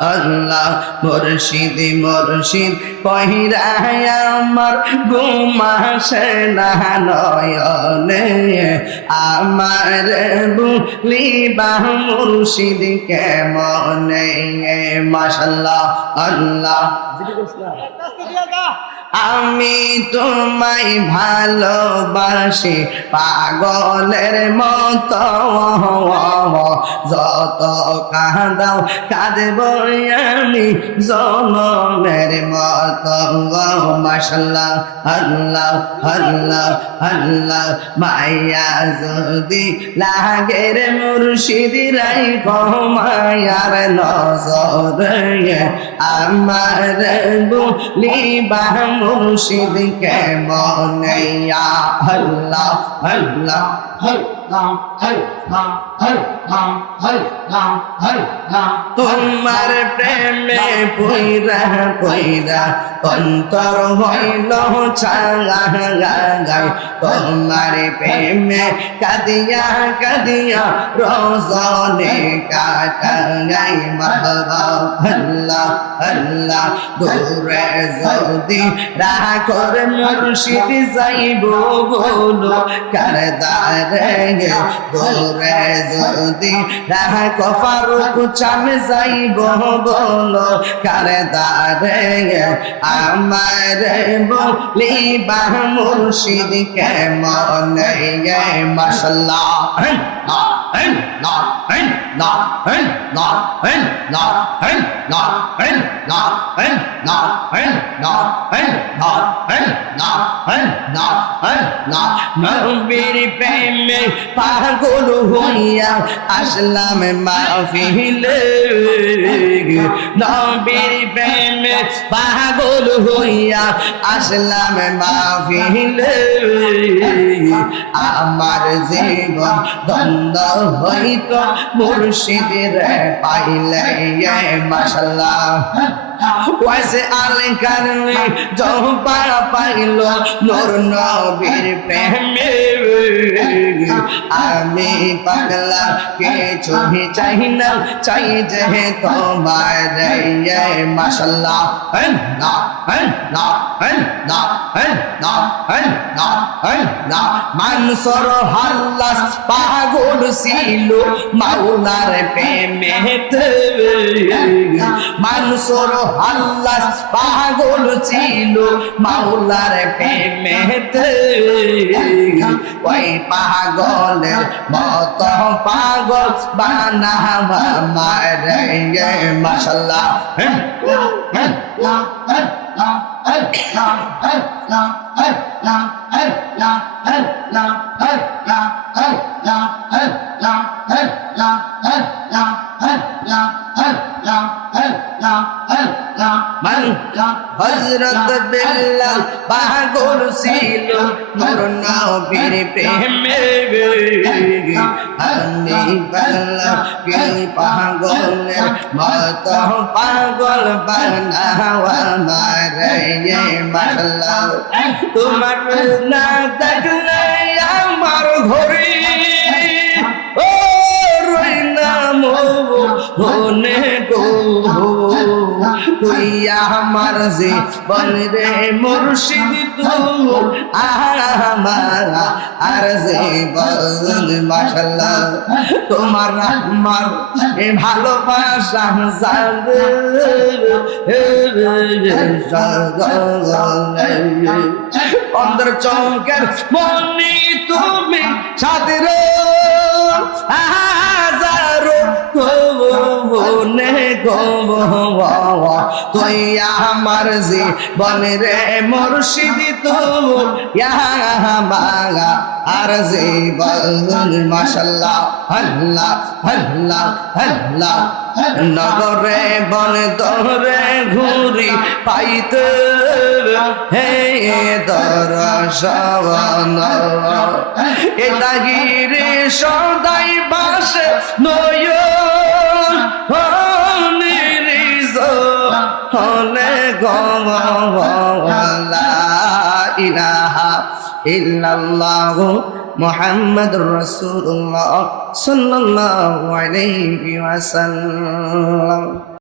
আল্লাহ মুর্শিদ মুর্শিদ কহিরা আমার ঘুম আসে না নয়নে আমার বুলিবা মুর্শিদ কেমনে মাশাআল্লাহ আল্লাহ আমি তোমায় ভালোবাসি পাগলের মতো যত কাঁদাও কাঁদব আমি জনমের মতো মাশাআল্লাহ আল্লাহ আল্লাহ আল্লাহ মায়া যদি লাগে রে মুর্শিদ রাই মায়ার নজরে আমার বুলিবা মুর্শিদ কেমনে ইয়া আল্লাহ আল্লাহ তোমার প্রেমে পইরা পইরা অন্তর হইল ছাগাই তোমার প্রেমে কাদিয়া কাদিয়া রজনে কাটাই মারবা আল্লাহ আল্লাহ দূরে যদি রাখর মুর্শিদ যাইব বলো কারদারে দূরে যদি রাখ ফারুক চাম যাইব বলো কারদারে আমার বলিবা মুর্শিদ কেমনে মাশাআল্লাহ নবীর প্রেমে পাগল হইয়া আসলাম মাহফিলে নবীর প্রেমে পাগল হইয়া আসলাম মাহফিলে আমার জীবন দ্বন্দ্ব হইত মুর্শিদের পাইলে মাশাআল্লাহ ওয়াসে আলে কারণে জহপা পাইল নূর নবীর প্রেমে আমি পাগলা কিছু চাই না চাই যে তোমার মাশাআল্লাহ মানসুর হাল্লাস পাগল ছিল মাওলার প্রেমেতে মানসুর হাল্লাস পাগল ছিল মাওলার প্রেমেতে ওই পাগলের মত পাগল বানাবা মারে মাশাআল্লাহ হযরত বিল্লাল পাগল ছিল নূর নবীর প্রেমে আমি পাগলা কে পাগলের মত পাগল বানাওয়া মারে মাশাআল্লাহ তোমার না দেখলে আমার ঘরে ও রইনা মনে গো তুই আমার জীবন রে মুর্শিদ তুই আমার আর জীবন মাশাআল্লাহ তোমার আমার ভালোবাসা জানে অন্তর চমকের মনি তুমি ছাদের হাজারো গোবনে গোব তুই আমার জীবন রে মুর্শিদ তুই আমার আর জীবন মাশাআল্লাহ আল্লাহ আল্লাহ আল্লাহ নগরে বন দরে ঘুরি পাইতে হে দর্শন এটা গিরে সদাই বাসে নয় হলে লা ইলাহা ইল্লাল্লাহু মুহাম্মাদুর রাসূলুল্লাহ সাল্লাল্লাহু আলাইহি ওয়াসাল্লাম।